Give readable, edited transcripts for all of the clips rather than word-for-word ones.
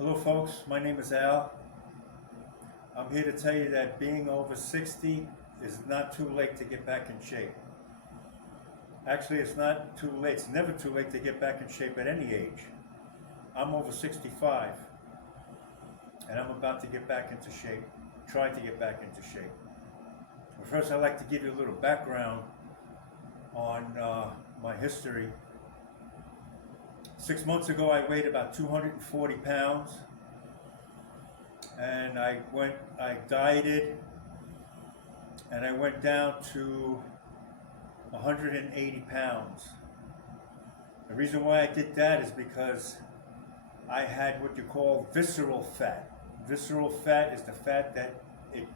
Hello, folks. My name is Al. I'm here to tell you that being over 60 is not too late to get back in shape. Actually, it's not too late. It's never too late to get back in shape at any age. I'm over 65 and I'm about to get back into shape, try to get back into shape. But first, I'd like to give you a little background on my history. 6 months ago, I weighed about 240 pounds and I dieted and I went down to 180 pounds. The reason why I did that is because I had what you call visceral fat. Visceral fat is the fat that it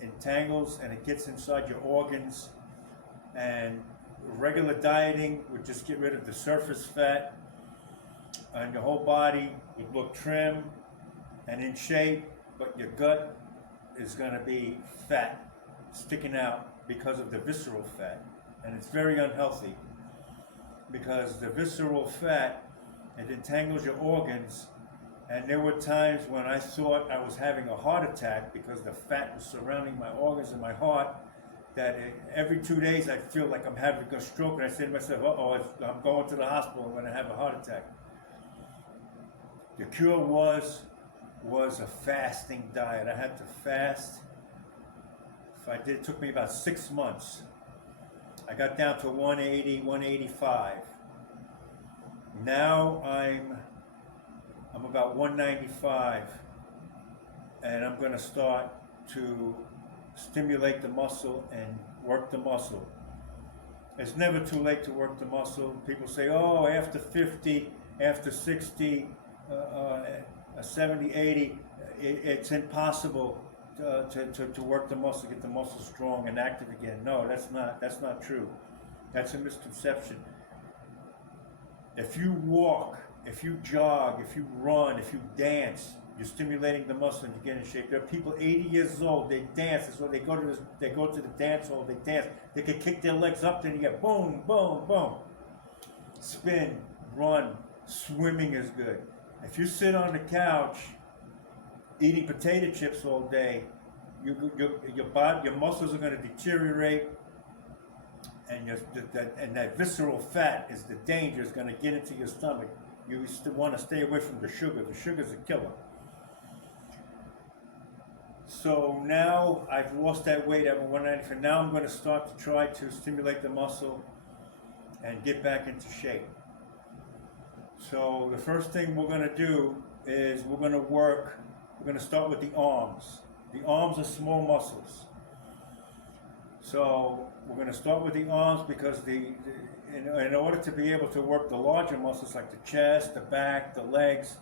entangles and it gets inside your organs, and regular dieting would just get rid of the surface fat and your whole body would look trim and in shape, but your gut is going to be fat sticking out because of the visceral fat. And it's very unhealthy because the visceral fat, it entangles your organs. And there were times when I thought I was having a heart attack because the fat was surrounding my organs and my heart, that every 2 days I feel like I'm having a stroke, and I say to myself, I'm going to the hospital, I'm going to have a heart attack. The cure was a fasting diet. I had to fast. It took me about 6 months. I got down to 180, 185. Now I'm about 195, and I'm going to start to stimulate the muscle and work the muscle. It's never too late to work the muscle. People say, oh, after 50, after 60, 70, 80, it's impossible to work the muscle, get the muscle strong and active again. No, that's not true. That's a misconception. If you walk, if you jog, if you run, if you dance, you're stimulating the muscle and you get in shape. There are people 80 years old, they dance. So they go to the dance hall, they dance. They can kick their legs up, then you get boom, boom, boom. Spin, run, swimming is good. If you sit on the couch eating potato chips all day, your muscles are going to deteriorate, and that visceral fat is the danger. It's going to get into your stomach. You still want to stay away from the sugar. The sugar's a killer. So now I've lost that weight. I'm 194. Now I'm going to start to try to stimulate the muscle and get back into shape. So the first thing we're going to do is we're going to start with the arms. The arms are small muscles. So we're going to start with the arms because in order to be able to work the larger muscles like the chest, the back, the legs,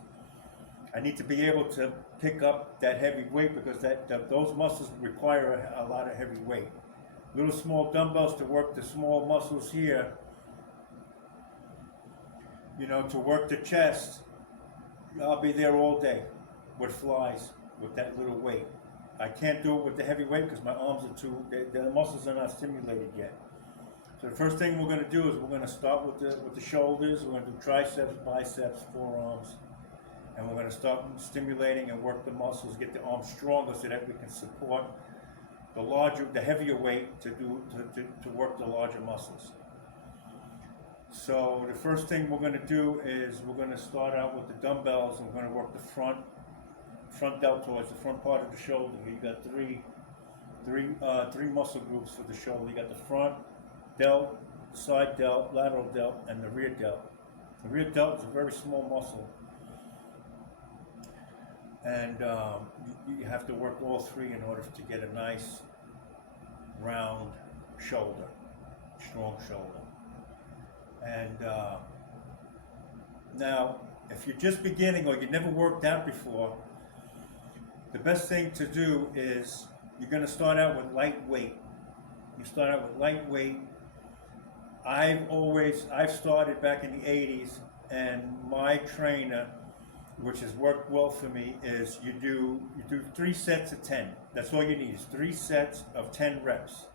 I need to be able to pick up that heavy weight because those muscles require a lot of heavy weight. Little small dumbbells to work the small muscles here. To work the chest, I'll be there all day with flies with that little weight. I can't do it with the heavy weight because my arms are the muscles are not stimulated yet. So the first thing we're going to do is we're going to start with the shoulders. We're going to do triceps, biceps, forearms, and we're going to start stimulating and work the muscles, get the arms stronger so that we can support the heavier weight to work the larger muscles. So the first thing we're going to do is we're going to start out with the dumbbells, and we're going to work the front deltoids, the front part of the shoulder. You got three muscle groups for the shoulder. You got the front delt, side delt, lateral delt, and the rear delt. The rear delt is a very small muscle, and you have to work all three in order to get a nice round shoulder, strong shoulder. And now, if you're just beginning or you never worked out before, the best thing to do is you're going to start out with light weight. You start out with light weight. I've started back in the 80s, and my trainer, which has worked well for me, is you do 3 sets of 10. That's all you need is 3 sets of 10 reps.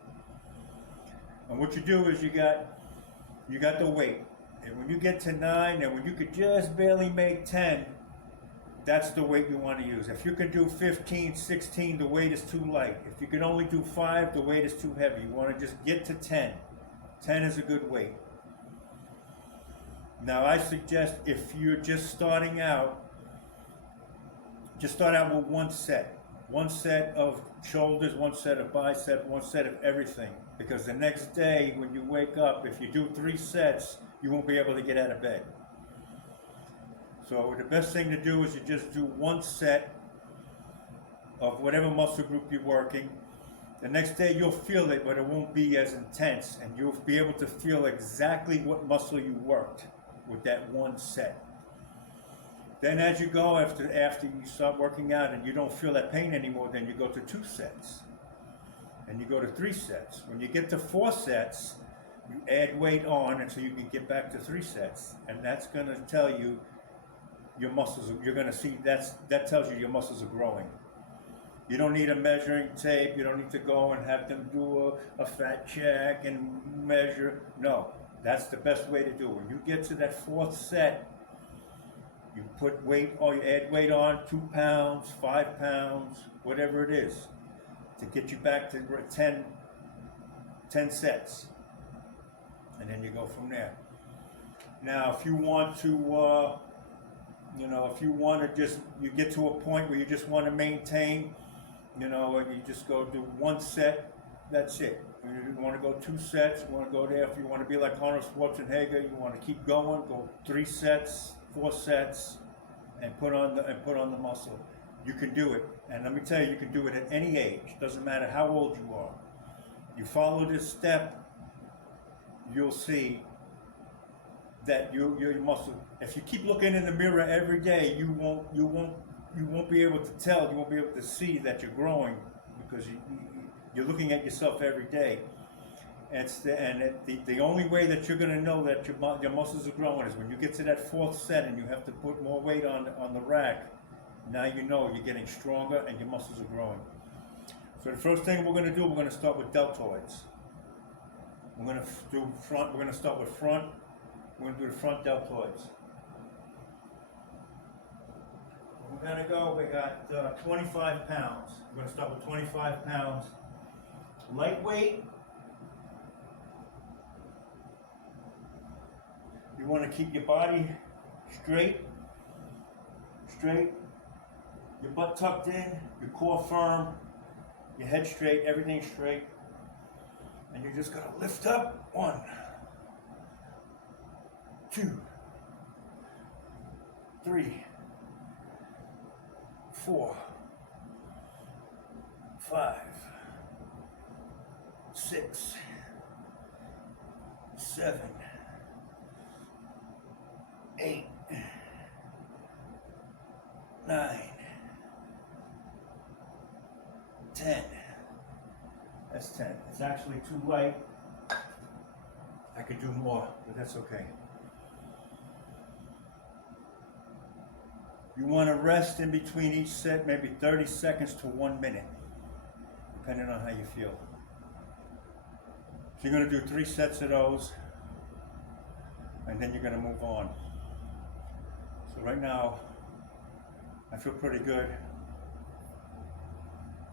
And what you do is you got the weight. And when you get to 9, and when you could just barely make 10, that's the weight you want to use. If you can do 15, 16, the weight is too light. If you can only do 5, the weight is too heavy. You want to just get to 10. 10 is a good weight. Now I suggest if you're just starting out, just start out with one set. One set of shoulders, one set of bicep, one set of everything. Because the next day when you wake up, if you do 3 sets, you won't be able to get out of bed. So the best thing to do is you just do one set of whatever muscle group you're working. The next day you'll feel it, but it won't be as intense, and you'll be able to feel exactly what muscle you worked with that one set. Then as you go, after you start working out and you don't feel that pain anymore, then you go to 2 sets. And you go to 3 sets. When you get to 4 sets, you add weight on until you can get back to 3 sets. And that's going to tell you your muscles, you're going to see, that tells you your muscles are growing. You don't need a measuring tape. You don't need to go and have them do a fat check and measure. No, that's the best way to do it. When you get to that 4th set, you put weight, or you add weight on, 2 pounds, 5 pounds, whatever it is, to get you back to 10 sets. And then you go from there. Now, if you want to, if you want to just, you get to a point where you just want to maintain, and you just go do 1 set, that's it. You want to go 2 sets, you want to go there. If you want to be like Arnold Schwarzenegger, you want to keep going, go 3 sets, 4 sets, and put on the muscle. You can do it, and let me tell you can do it at any age. Doesn't matter how old you are. You follow this step, you'll see that your muscle. If you keep looking in the mirror every day, you won't be able to tell. You won't be able to see that you're growing because you're looking at yourself every day. The only way that you're going to know that your muscles are growing is when you get to that 4th set and you have to put more weight on the rack. Now you know you're getting stronger and your muscles are growing. So the first thing we're going to do, we're going to start with deltoids. We're going to do front. We're going to start with front. We're going to do the front deltoids. We're going to go. We got 25 pounds. We're going to start with 25 pounds. Lightweight. You want to keep your body straight, your butt tucked in, your core firm, your head straight, everything straight. And you're just going to lift up. 1, 2, 3, 4, 5, 6, 7, 8, 9, 10. That's 10. It's actually too light. I could do more, but that's okay. You want to rest in between each set, maybe 30 seconds to 1 minute, depending on how you feel. So you're going to do 3 sets of those, and then you're going to move on. So right now, I feel pretty good.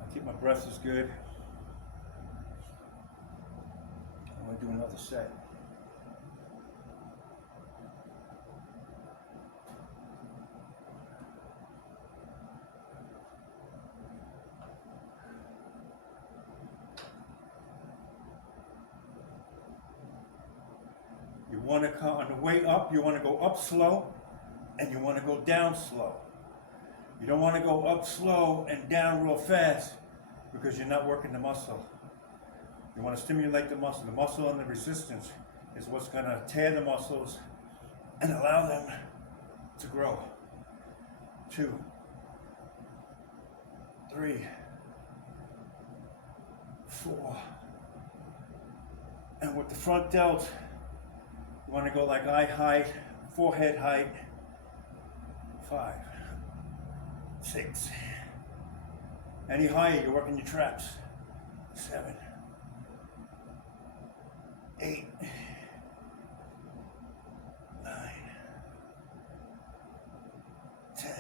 I keep my breath is good. I'm going to do another set. You want to come on the way up, you want to go up slow, and you want to go down slow. You don't want to go up slow and down real fast because you're not working the muscle. You want to stimulate the muscle. The muscle and the resistance is what's going to tear the muscles and allow them to grow. 2, 3, 4. And with the front delt, you want to go like eye height, forehead height. 5, 6. Any higher, you're working your traps. 7, 8, 9, 10,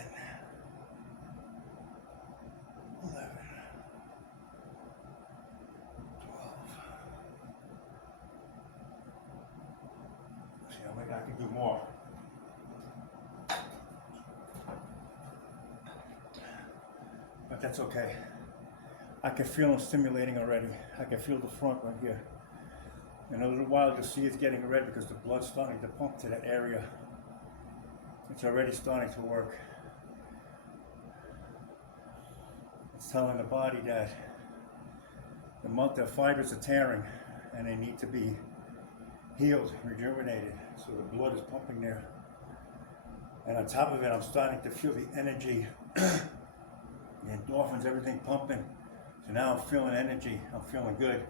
could do more. But that's okay. I can feel him stimulating already. I can feel the front right here. In a little while you'll see it's getting red because the blood's starting to pump to that area. It's already starting to work. It's telling the body that the fibers are tearing and they need to be healed, rejuvenated. So the blood is pumping there. And on top of it, I'm starting to feel the energy, the endorphins, everything pumping. So now I'm feeling energy, I'm feeling good.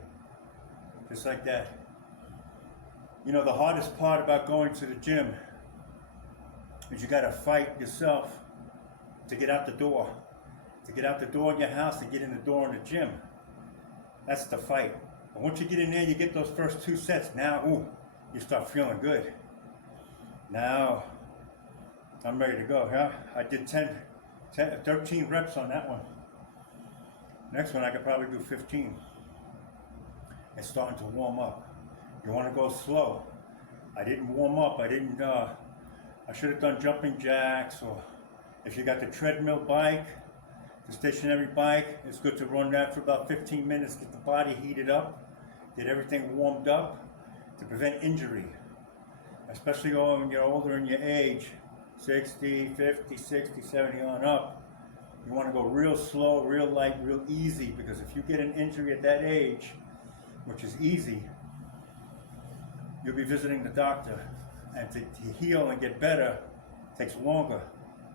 Just like that. You know, the hardest part about going to the gym is you gotta fight yourself to get out the door. To get out the door in your house, to get in the door in the gym. That's the fight. But once you get in there, you get those first 2 sets. Now, you start feeling good. Now, I'm ready to go. Huh? I did 13 reps on that one. Next one, I could probably do 15. It's starting to warm up. You want to go slow. I didn't warm up. I should have done jumping jacks, or if you got the treadmill bike, the stationary bike, it's good to run that for about 15 minutes, get the body heated up, get everything warmed up to prevent injury. Especially when you're older in your age, 60, 50, 60, 70 on up. You want to go real slow, real light, real easy, because if you get an injury at that age, which is easy, you'll be visiting the doctor. And to heal and get better takes longer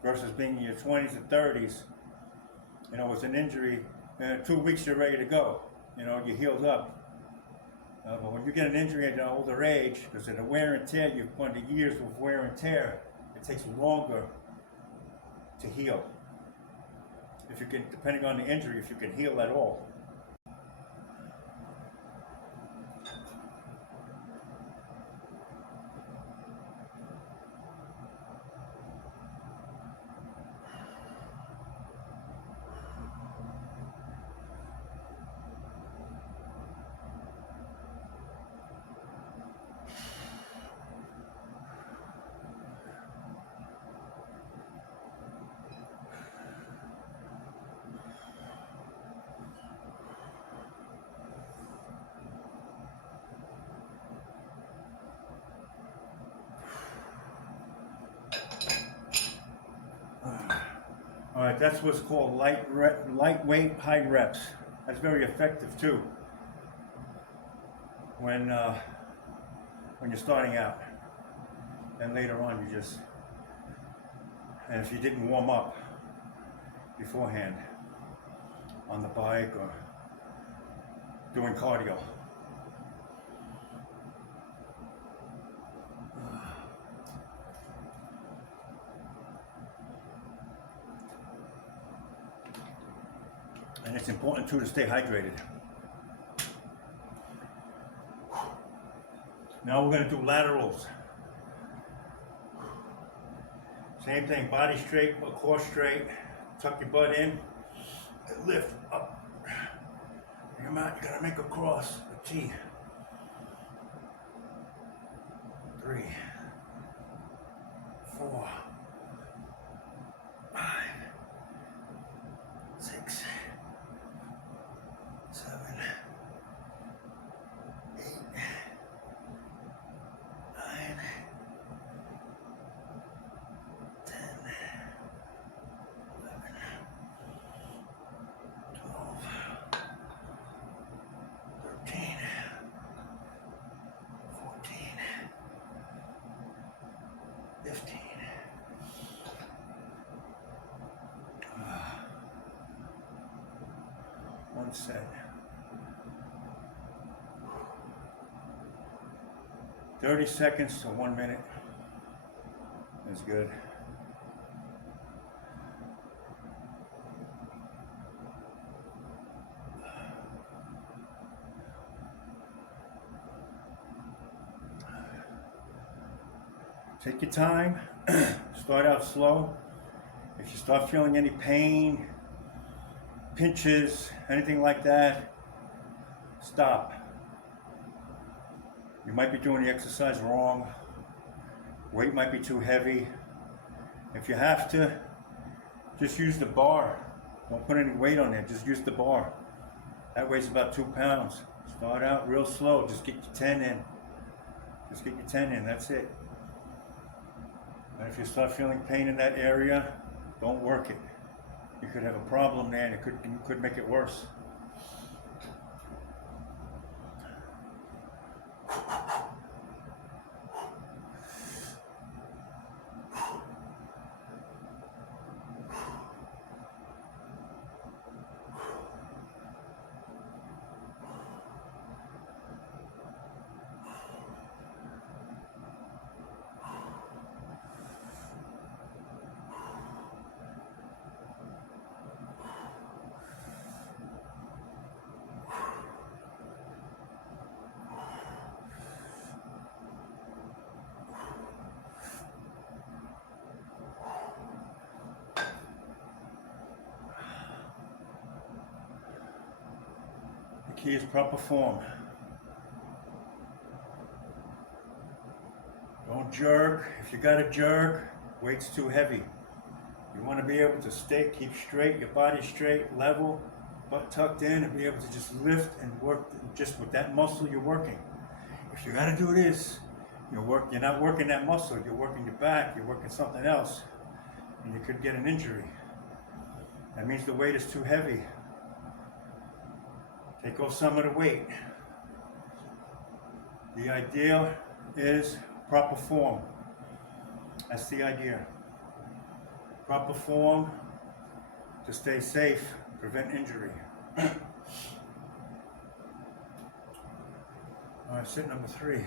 versus being in your 20s and 30s. You know, with an injury, in 2 weeks you're ready to go. You know, you're healed up. But when you get an injury at an older age, because of the wear and tear, you've gone to years of wear and tear, it takes longer to heal. If you can, depending on the injury, if you can heal at all. All right, that's what's called lightweight high reps. That's very effective too when you're starting out. And later on, and if you didn't warm up beforehand on the bike or doing cardio. And it's important too to stay hydrated. Now we're going to do laterals. Same thing, body straight, core straight, tuck your butt in, and lift up. Bring them out, you gotta make a cross, a T. 3, 4, 5, 6, 7, 8, 9, 10, 11, 12, 13, 14, 15. One set. 30 seconds to 1 minute. That's good. Take your time. Start out slow. If you start feeling any pain, pinches, anything like that, stop. You might be doing the exercise wrong. Weight might be too heavy. If you have to, just use the bar. Don't put any weight on there, just use the bar. That weighs about 2 pounds. Start out real slow, just get your 10 in. Just get your 10 in, that's it. And if you start feeling pain in that area, don't work it. You could have a problem there and it could make it worse. The key is proper form. Don't jerk. If you got to jerk, weight's too heavy. You want to be able to keep straight, your body straight, level, butt tucked in, and be able to just lift and work just with that muscle you're working. If you got to do this, you're not working that muscle, you're working your back, you're working something else, and you could get an injury. That means the weight is too heavy. Take off some of the weight. The idea is proper form. That's the idea. Proper form to stay safe, prevent injury. All right, sit number 3.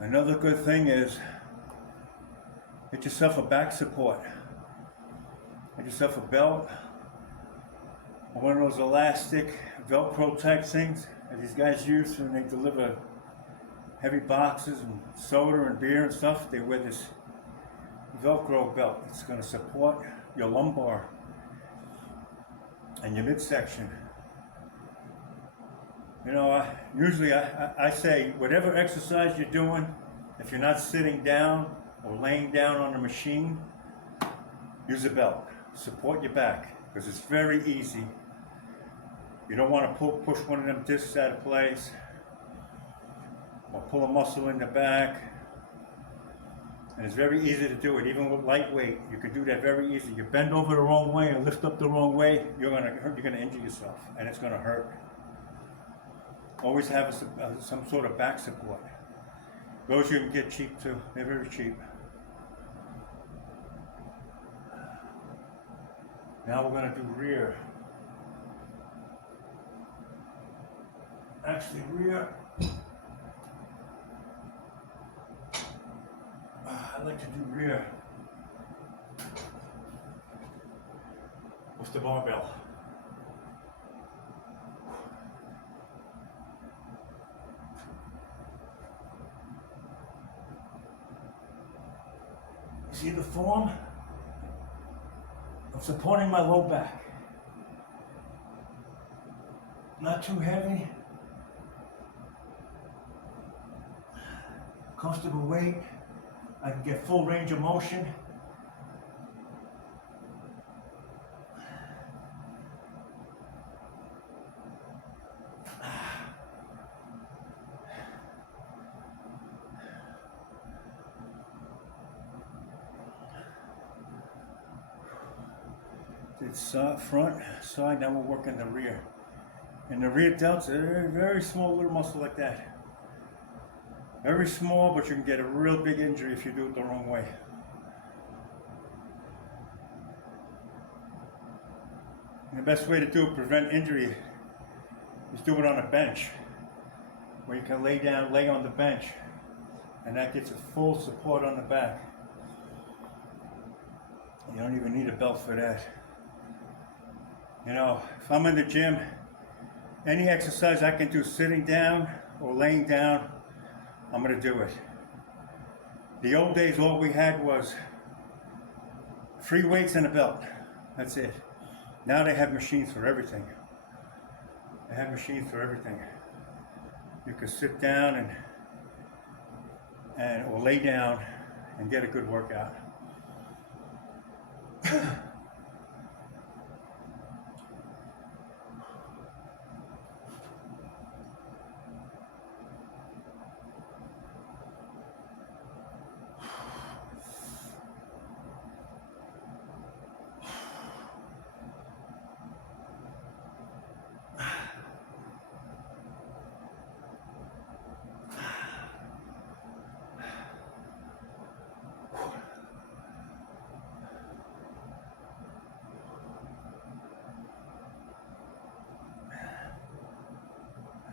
Another good thing is get yourself a back support. Get yourself a belt or one of those elastic Velcro type things that these guys use when they deliver heavy boxes and soda and beer and stuff. They wear this Velcro belt. It's going to support your lumbar and your midsection. You know, usually I say whatever exercise you're doing, if you're not sitting down or laying down on the machine, use a belt. Support your back, because it's very easy. You don't want to push one of them discs out of place or pull a muscle in the back. And it's very easy to do it, even with lightweight. You can do that very easy. You bend over the wrong way or lift up the wrong way, you're gonna injure yourself, and it's gonna hurt. Always have some sort of back support. Those you can get cheap too. They're very cheap. Now we're going to do rear. Actually, rear. I like to do rear with the barbell. See the form? I'm supporting my low back. Not too heavy. Comfortable weight. I can get full range of motion. It's front, side, now we're working the rear. And the rear delts are a very small little muscle like that. Very small, but you can get a real big injury if you do it the wrong way. And the best way to prevent injury is do it on a bench, where you can lay on the bench, and that gets a full support on the back. You don't even need a belt for that. You know, if I'm in the gym, any exercise I can do sitting down or laying down, I'm gonna do it. The old days, all we had was free weights and a belt. That's it. Now they have machines for everything. They have machines for everything. You can sit down or lay down and get a good workout.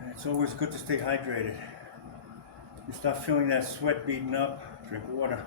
It's always good to stay hydrated. You start feeling that sweat beating up, drink water.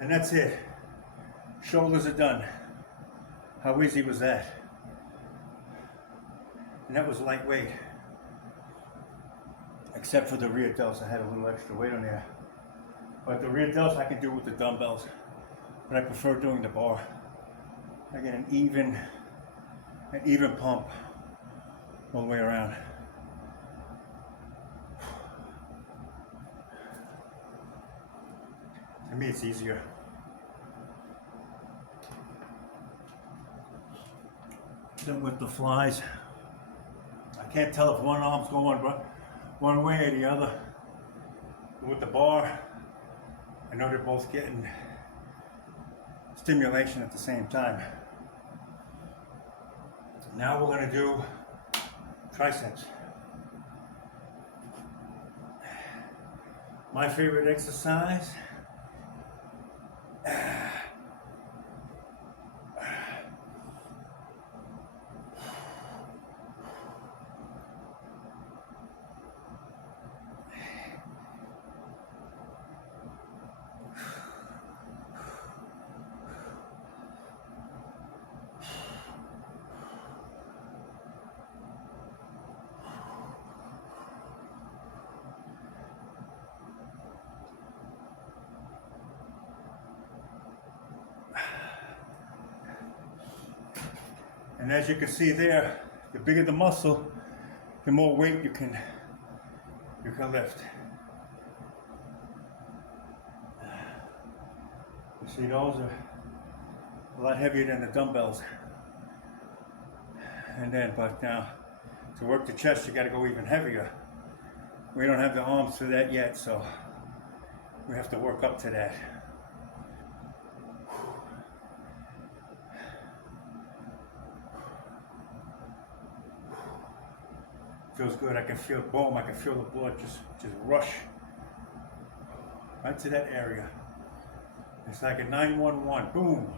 And that's it. Shoulders are done. How easy was that? And that was lightweight. Except for the rear delts, I had a little extra weight on there. But the rear delts I can do with the dumbbells. But I prefer doing the bar. I get an even pump all the way around. To me, it's easier. Then with the flies, I can't tell if one arm's going one way or the other. With the bar, I know they're both getting stimulation at the same time. Now we're going to do triceps. My favorite exercise. And as you can see there, the bigger the muscle, the more weight you can lift. You see, those are a lot heavier than the dumbbells. But now, to work the chest, you got to go even heavier. We don't have the arms for that yet, so we have to work up to that. Feels good. I can feel boom. I can feel the blood just rush right to that area. It's like a 911. Boom.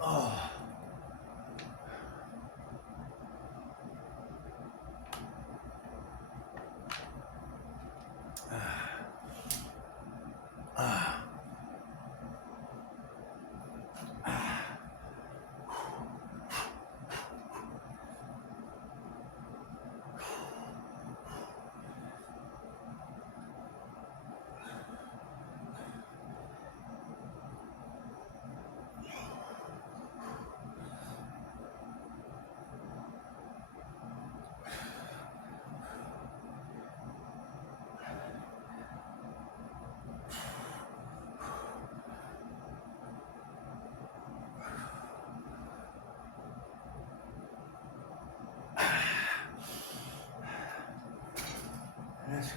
Oh.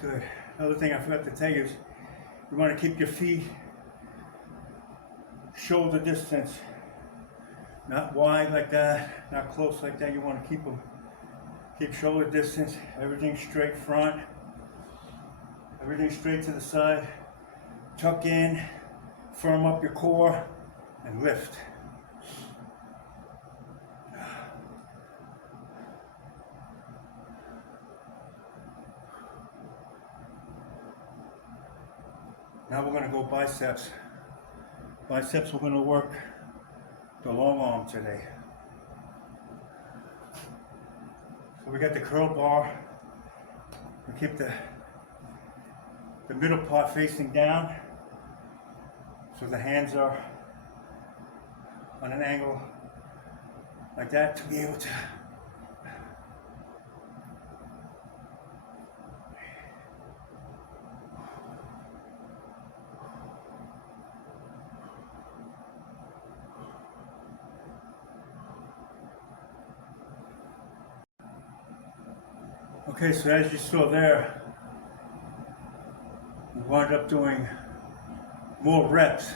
good. Another thing I forgot to tell you is you want to keep your feet shoulder distance, not wide like that, not close like that. You want to keep shoulder distance, everything straight front, everything straight to the side. Tuck in, firm up your core, and lift. Now we're going to go biceps. Biceps, we're going to work the long arm today. So we got the curl bar. We keep the middle part facing down, so the hands are on an angle like that to be able to Okay, so as you saw there, we wound up doing more reps,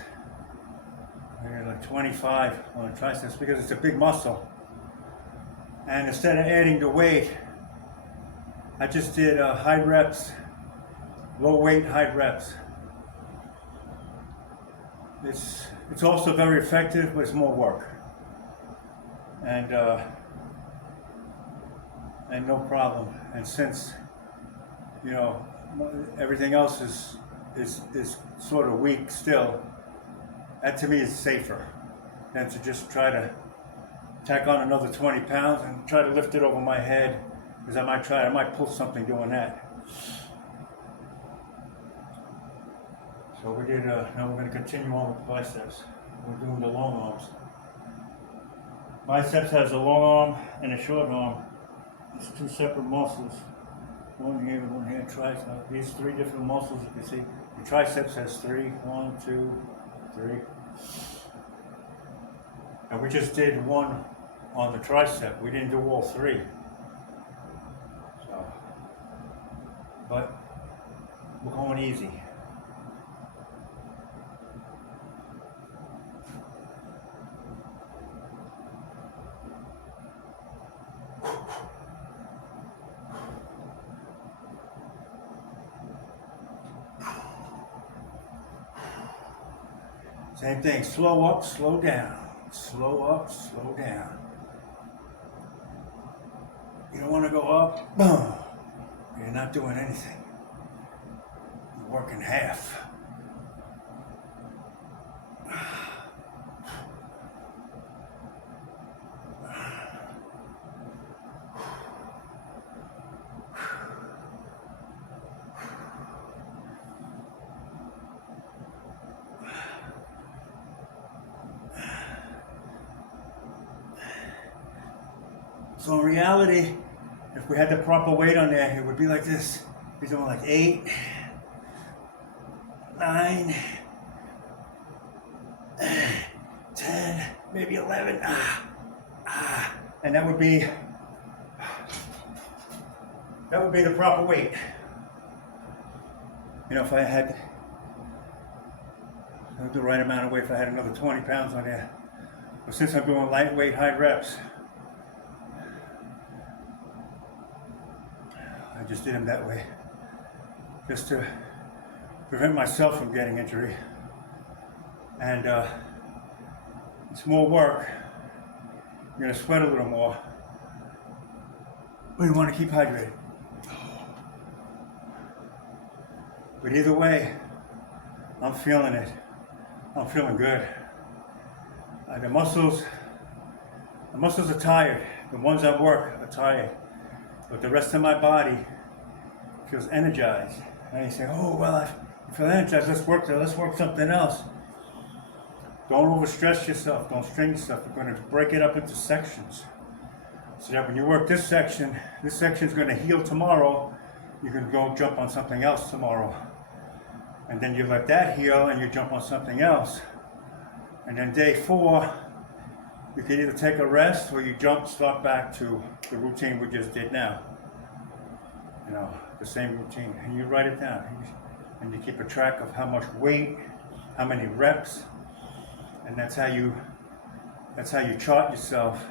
like 25 on the triceps, because it's a big muscle. And instead of adding the weight, I just did high reps, low weight, high reps. It's also very effective, but it's more work. And no problem. And since, you know, everything else is sort of weak still, that to me is safer than to just try to tack on another 20 pounds and try to lift it over my head, because I might pull something doing that. So we did, now we're going to continue on with biceps. We're doing the long arms. Biceps has a long arm and a short arm. It's two separate muscles. One here, one here, tricep. These three different muscles you can see. The triceps has three. 1, 2, 3. And we just did one on the tricep. We didn't do all three. So, but we're going easy. Same thing, slow up, slow down. Slow up, slow down. You don't want to go up, boom. You're not doing anything. You're working half. So in reality, if we had the proper weight on there, it would be like this. We're doing like 8, 9, 10, maybe 11. And that would be the proper weight. You know, if I had the right amount of weight, if I had another 20 pounds on there. But since I'm doing lightweight, high reps, I just did them that way, just to prevent myself from getting injury. And it's more work. You're gonna sweat a little more, but you want to keep hydrated. But either way, I'm feeling it. I'm feeling good. The muscles are tired. The ones at work are tired. But the rest of my body feels energized. And you say, oh, well, I feel energized, let's work something else. Don't overstress yourself, don't strain yourself. We're going to break it up into sections. So that when you work this section is going to heal tomorrow, you can go jump on something else tomorrow. And then you let that heal and you jump on something else. And then day 4, you can either take a rest or you start back to the routine we just did now. You know, the same routine, and you write it down, and you keep a track of how much weight, how many reps, and that's how you chart yourself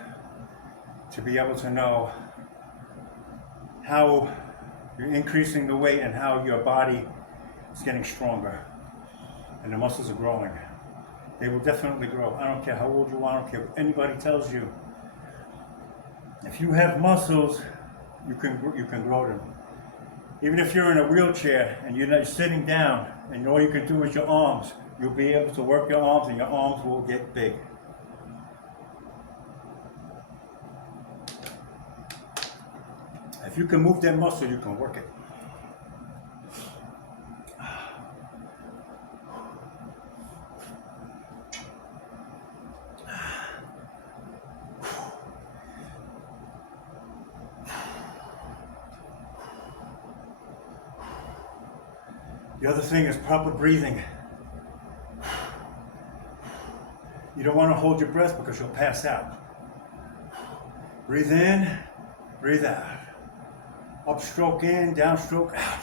to be able to know how you're increasing the weight and how your body is getting stronger and the muscles are growing. They will definitely grow. I don't care how old you are, I don't care what anybody tells you. If you have muscles, you can grow them. Even if you're in a wheelchair and you're sitting down and all you can do is your arms, you'll be able to work your arms and your arms will get big. If you can move that muscle, you can work it. The other thing is proper breathing. You don't want to hold your breath because you'll pass out. Breathe in, breathe out. Upstroke in, downstroke out.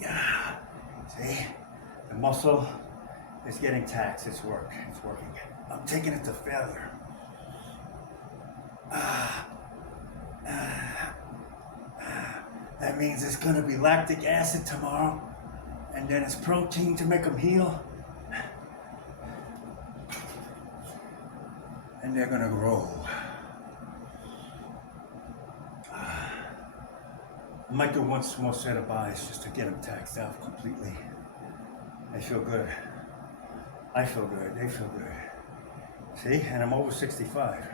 Yeah. See? The muscle is getting taxed. It's working. I'm taking it to failure. That means it's going to be lactic acid tomorrow, and then it's protein to make them heal. And they're going to grow. I might do one small set of buys just to get them taxed out completely. They feel good. I feel good. They feel good. See? And I'm over 65.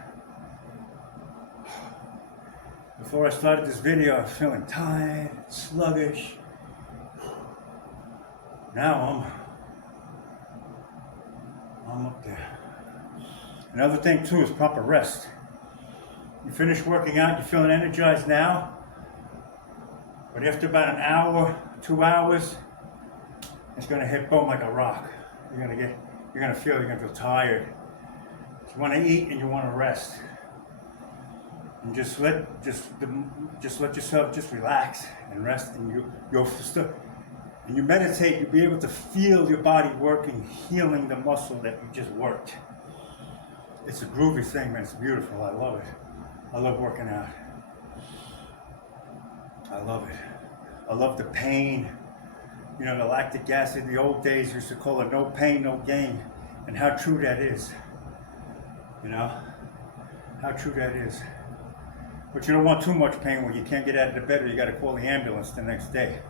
Before I started this video, I was feeling tired, sluggish. Now I'm up there. Another thing too is proper rest. You finish working out, you're feeling energized now, but after about an hour, 2 hours, it's gonna hit boom like a rock. You're gonna feel tired. You wanna eat and you wanna rest. And just let yourself just relax and rest, and you meditate. You'll be able to feel your body working, healing the muscle that you just worked. It's a groovy thing, man. It's beautiful. I love it. I love working out. I love it. I love the pain. You know, the lactic acid. In the old days, used to call it no pain, no gain, and how true that is. You know, how true that is. But you don't want too much pain when you can't get out of the bed, or you got to call the ambulance the next day.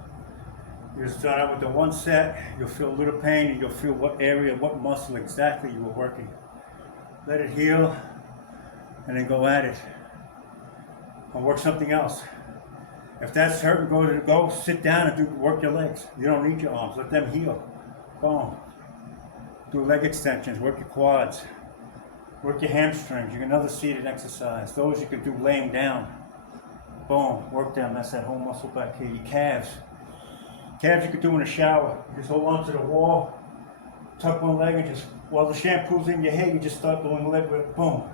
You just start out with the one set, you'll feel a little pain, and you'll feel what area, what muscle exactly you were working. Let it heal, and then go at it. Or work something else. If that's hurting, go sit down and work your legs. You don't need your arms, let them heal. Boom. Do leg extensions, work your quads. Work your hamstrings. You can another seated exercise. Those you can do laying down. Boom. Work them. That's that whole muscle back here. Your calves. Calves you could do in the shower. You just hold onto the wall, tuck one leg, and just while the shampoo's in your hair, you just start doing the leg work. Boom.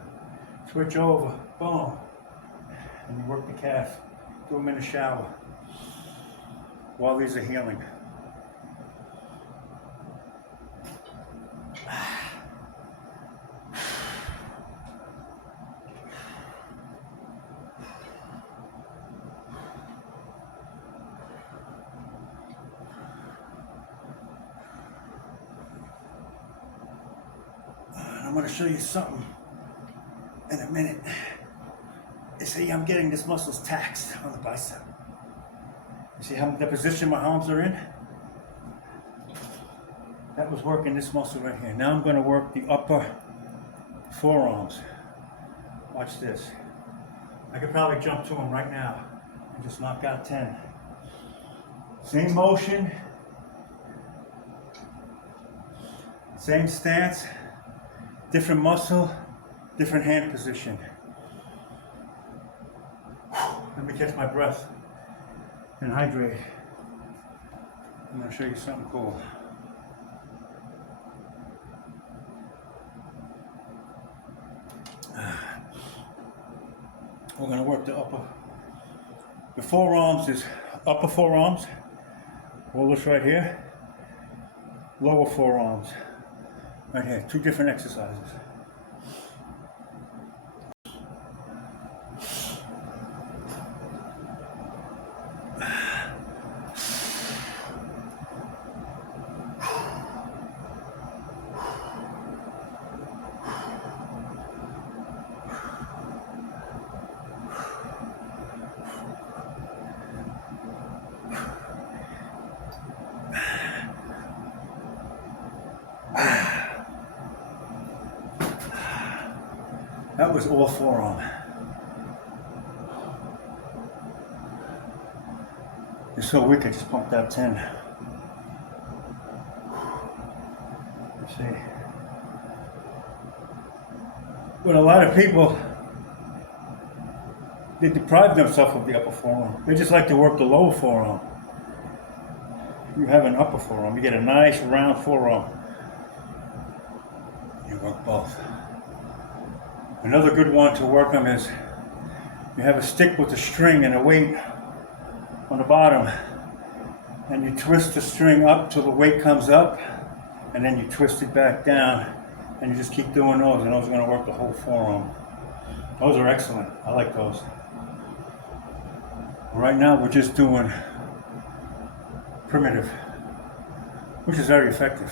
Switch over. Boom. And you work the calf. Do them in the shower while these are healing. I'm going to show you something in a minute. You see, I'm getting this muscles taxed on the bicep. You see how the position my arms are in? That was working this muscle right here. Now I'm going to work the upper forearms. Watch this. I could probably jump to them right now and just knock out 10. Same motion, same stance, different muscle, different hand position. Let me catch my breath and hydrate. I'm going to show you something cool. We're gonna work the forearms is upper forearms, all this right here, lower forearms, right here, 2 different exercises. That was all forearm. You're so weak, I just pumped out 10. Let's see. But a lot of people, they deprive themselves of the upper forearm. They just like to work the lower forearm. You have an upper forearm, you get a nice round forearm. You work both. Another good one to work on is you have a stick with a string and a weight on the bottom, and you twist the string up till the weight comes up, and then you twist it back down, and you just keep doing those, and those are going to work the whole forearm. Those are excellent. I like those. Right now we're just doing primitive, which is very effective.